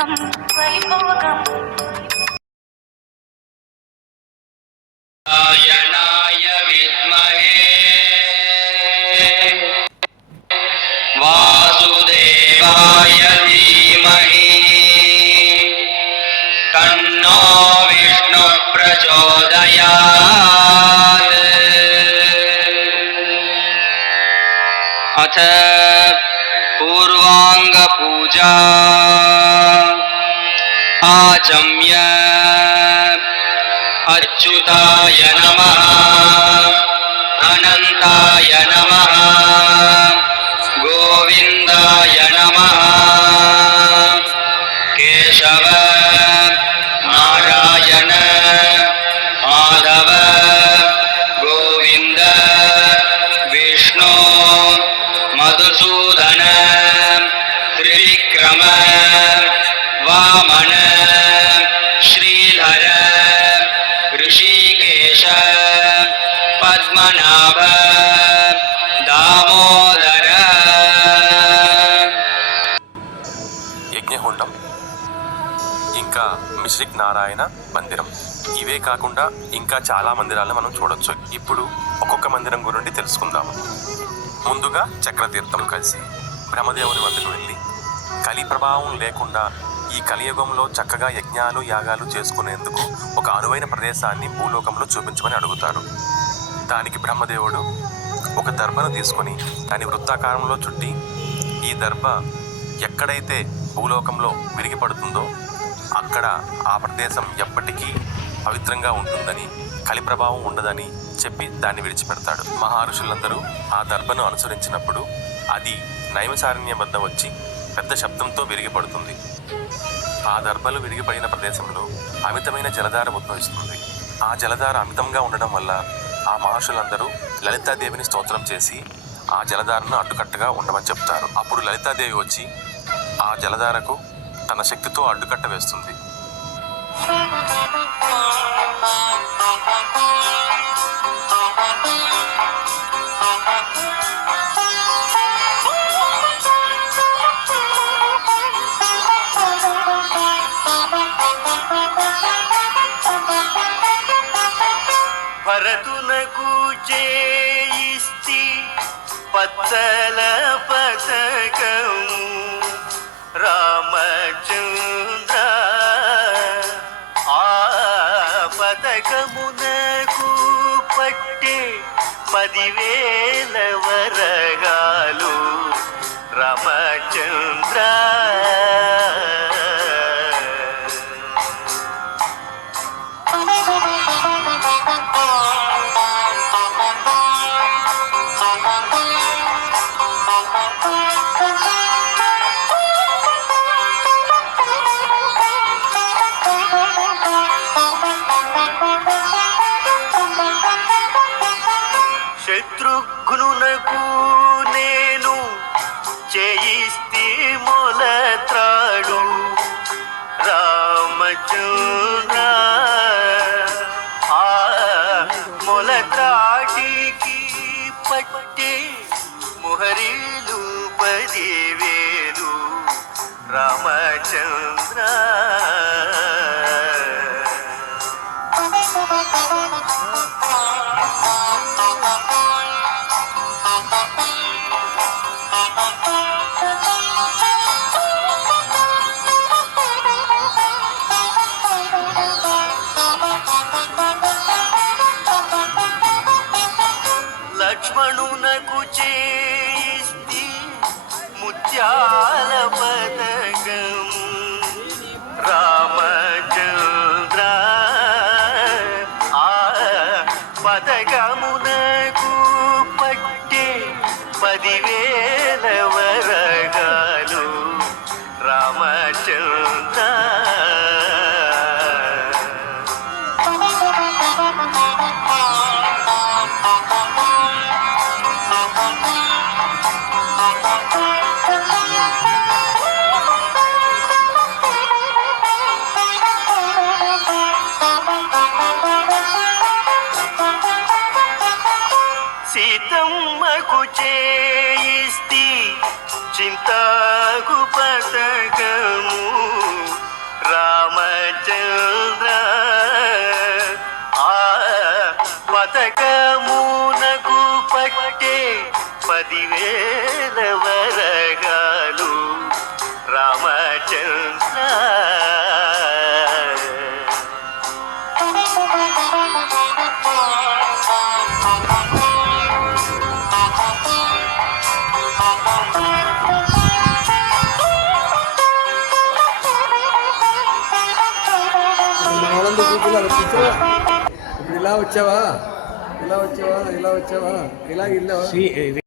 వైభోగం వైభోగం నారాయణాయ విద్మహే వాసుదేవాయ ధీమహి తన్నో విష్ణు ప్రచోదయాత్. అథ పూర్వాంగ పూజా ఆచమ్య అచ్యుతాయ నమః అనంతాయ నమః గోవిందాయ నమః కేశవ నారాయణ మాధవ గోవింద విష్ణు మధుసూదన త్రివిక్రమ వామన శ్రీధర ఋషికేశ పద్మనాభ దామోదర. యజ్ఞహుండం ఇంకా మిశ్రిక్ నారాయణ మందిరం, ఇవే కాకుండా ఇంకా చాలా మందిరాలను మనం చూడొచ్చు. ఇప్పుడు ఒక్కొక్క మందిరం గురించి తెలుసుకుందాము. ముందుగా చక్రతీర్థం కలిసి బ్రహ్మదేవుని వద్దకు వెళ్ళి కలి ప్రభావం లేకుండా ఈ కలియుగంలో చక్కగా యజ్ఞాలు యాగాలు చేసుకునేందుకు ఒక అనువైన ప్రదేశాన్ని భూలోకంలో చూపించమని అడుగుతారు. దానికి బ్రహ్మదేవుడు ఒక దర్భను తీసుకొని దాని వృత్తాకారంలో చుట్టి, ఈ దర్భ ఎక్కడైతే భూలోకంలో విరిగిపడుతుందో అక్కడ ఆ ప్రదేశం ఎప్పటికీ పవిత్రంగా ఉంటుందని, కలి ప్రభావం ఉండదని చెప్పి దాన్ని విడిచిపెడతాడు. మహర్షులందరూ ఆ దర్భను అనుసరించినప్పుడు అది నైమిసారణ్యం వద్ద వచ్చి పెద్ద శబ్దంతో విరిగిపడుతుంది. ఆ దర్భలు విరిగిపడిన ప్రదేశంలో అమితమైన జలధార ఉద్భవిస్తుంది. ఆ జలధార అమితంగా ఉండడం వల్ల ఆ మహర్షులందరూ లలితాదేవిని స్తోత్రం చేసి ఆ జలధారను అడ్డుకట్టగా ఉండమని చెప్తారు. అప్పుడు లలితాదేవి వచ్చి ఆ జలధారకు తన శక్తితో అడ్డుకట్ట వేస్తుంది. భరతునకు చేయిస్తి పచ్చల పతకము రామచంద్ర, ఆ పతకమునకు పట్టే 10,000 వరగాలు రామచంద్ర. శత్రుఘ్నునకు నేను చేయిస్తి మొలత్రాడు రామచంద్ర, ఆ మొలత్రాటికి పట్టే ముహరీలు 10,000 రామచంద్ర. లక్ష్మణునకు చేయిస్తి ముత్యాల పతకము రామచంద్ర, ఆ పతకమునకు పట్టే 10,000 వరగాలు రామచంద్ర. సీతమ్మకు చేయిస్తి చింతాకు పతకము 10,000 వరగాలు రామచంద్ర. మన వాళ్ళందరూ కూర్చున్నారు. కూర్చోవా, ఇప్పుడు ఇలా వచ్చావా, ఇలా వచ్చావా, ఇలా వచ్చావా, ఇలా వెళ్ళావా? శ్రీ ఇది